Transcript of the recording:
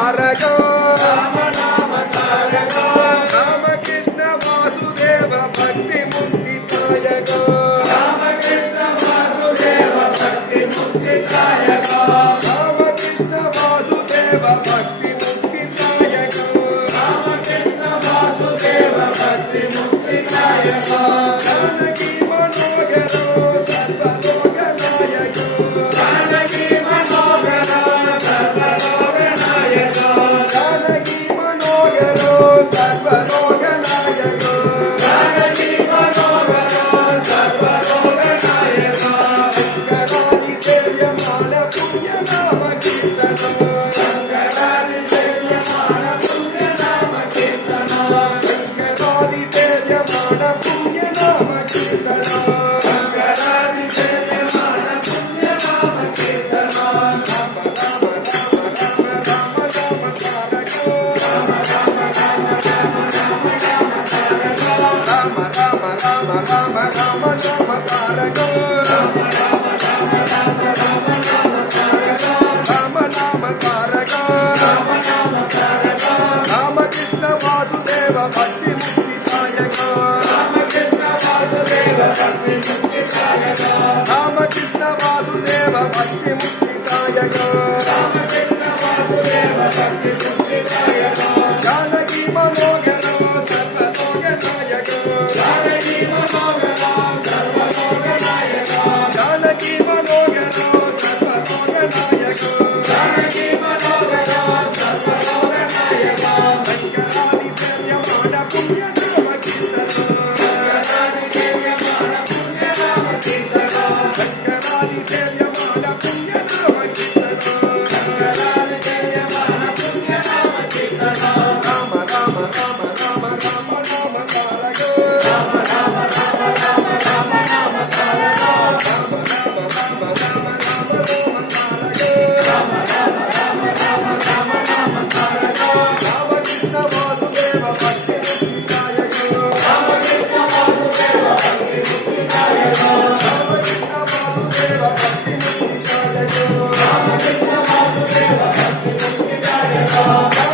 ತಾರಕ ರಾಮಕೃಷ್ಣ ವಾಸುದೇವ ಭಕ್ತಿ ಮುಕ್ತಿ ದಾಯಕ ರಾಮಕೃಷ್ಣ ವಾಸುದೇವ ಭಕ್ತಿ ಮುಕ್ತಿ ದಾಯಕ ರಾಮಕೃಷ್ಣ ವಾಸುದೇವ ಭಕ್ತಿ ಮುಕ್ತಿ ದಾಯಕ ರಾಮಕೃಷ್ಣ ವಾಸುದೇವ ಭಕ್ತಿ ಮುಕ್ತಿ ದಾಯಕ ಜಾನಕಿ ಮನೋಹರ ಸರ್ವಲೋಕ ನಾಯಕ ಜಾನಕಿ ಮನೋಹರ ಸರ್ವಲೋಕ ನಾಯಕ ಜಾನಕಿ ಮನೋಹರ ಸರ್ವಲೋಕ ನಾಯಕ ಜಾನಕಿ ಮನೋಹರ ಸರ್ವಲೋಕ ನಾಯಕ ಶಂಕರಾದಿ ಸೇವ್ಯಮಾನ ಪುಣ್ಯ ನಾಮ ಕೀರ್ತನ ಶಂಕರಾದಿ ಸೇವ್ಯಮಾನ ಪುಣ್ಯ ನಾಮ ಕೀರ್ತನ ಶಂಕರಾದಿ ಸೇವ್ಯಮಾನ ಪುಣ್ಯ ನಾಮ ಕೀರ್ತನ ಶಂಕರಾದಿ ಸೇವ್ಯಮಾನ ಪುಣ್ಯ ನಾಮ ಕೀರ್ತನ ರಾಮ ರಾಮ ರಾಮ ರಾಮ ರಾಮ ರಾಮ ತಾರಕ ರಾಮ ರಾಮ ರಾಮ ರಾಮ ರಾಮ ರಾಮ ತಾರಕ ರಾಮ ರಾಮ ರಾಮ ರಾಮ ರಾಮ ರಾಮ ತಾರಕ ರಾಮ ರಾಮ ರಾಮ ರಾಮ ರಾಮ ರಾಮ ತಾರಕ ರಾಮ ನಾಮ ತಾರಕ ರಾಮ ನಾಮ ತಾರಕ ರಾಮಕೃಷ್ಣ ವಾಸುದೇವ ಭಕ್ತಿ ಮುಕ್ತಿ ದಾಯಕ ರಾಮಕೃಷ್ಣ ವಾಸುದೇವ ಭಕ್ತಿ ಮುಕ್ತಿ ದಾಯಕ ರಾಮಕೃಷ್ಣ ವಾಸುದೇವ ಭಕ್ತಿ ಮುಕ್ತಿ ದಾಯಕ ರಾಮಕೃಷ್ಣ ವಾಸುದೇವ ಭಕ್ತಿ ಮುಕ್ತಿ ದಾಯಕ ಜಾನಕಿ ಮನೋಹರ ಸರ್ವಲೋಕ ನಾಯಕ ಜಾನಕಿ ಮನೋಹರ ಸರ್ವಲೋಕ ನಾಯಕ ಜಾನಕಿ ಮನೋಹರ ಸರ್ವಲೋಕ ನಾಯಕ ಜಾನಕಿ ಮನೋಹರ ಸರ್ವಲೋಕ ನಾಯಕ ಶಂಕರಾದಿ ಸೇವ್ಯಮಾನ ಪುಣ್ಯ ನಾಮ ಕೀರ್ತನ ಶಂಕರಾದಿ ಸೇವ್ಯಮಾನ ಪುಣ್ಯ ನಾಮ ಕೀರ್ತನ ಶಂಕರಾದಿ ಸೇವ್ಯಮಾನ ಪುಣ್ಯ ನಾಮ ಕೀರ್ತನ ಶಂಕರಾದಿ ಸೇವ್ಯಮಾನ ಪುಣ್ಯ ನಾಮ ಕೀರ್ತನ ರಾಮ ರಾಮ ರಾಮ ರಾಮ ರಾಮ ರಾಮ ತಾರಕ ರಾಮ ರಾಮ ರಾಮ ರಾಮ ರಾಮ ರಾಮ ತಾರಕ ರಾಮ ರಾಮ ರಾಮ ರಾಮ ರಾಮ ರಾಮ ತಾರಕ ರಾಮ ರಾಮ ರಾಮ ರಾಮ ರಾಮ ರಾಮ ತಾರಕ ರಾಮಕೃಷ್ಣ ವಾಸುದೇವ ಭಕ್ತಿ ಮುಕ್ತಿ ದಾಯಕ ರಾಮಕೃಷ್ಣ ವಾಸುದೇವ ಭಕ್ತಿ ಮುಕ್ತಿ ದಾಯಕ ರಾಮಕೃಷ್ಣ ವಾಸುದೇವ ಭಕ್ತಿ ಮುಕ್ತಿ ದಾಯಕ ರಾಮಕೃಷ್ಣ ವಾಸುದೇವ ಭಕ್ತಿ ಮುಕ್ತಿ ದಾಯಕ